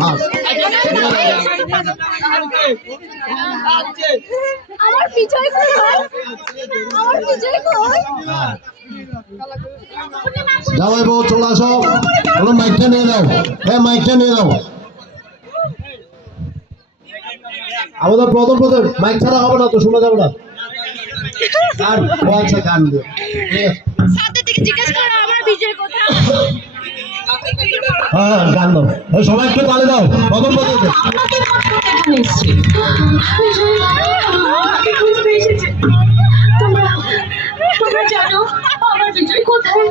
হ্যাঁ আমার বিজয় কোথায়? আমার বিজয় কোথায়? জামাই বউ চলে আসো, বলো মাইকটা নিয়ে যাও, হ্যাঁ মাইকটা নিয়ে যাও। আমাদের প্রথম মাইক ছাড়া হবে না তো, শোনা যাবে না। গান আচ্ছা গান দিয়ে সাথে থেকে জিজ্ঞেস করো আমার বিজয় কোথায়? হ্যাঁ গান দাও, সবাই একটু তালে দাও। প্রথম তোমরা জানো আমার বিজয় কোথায়?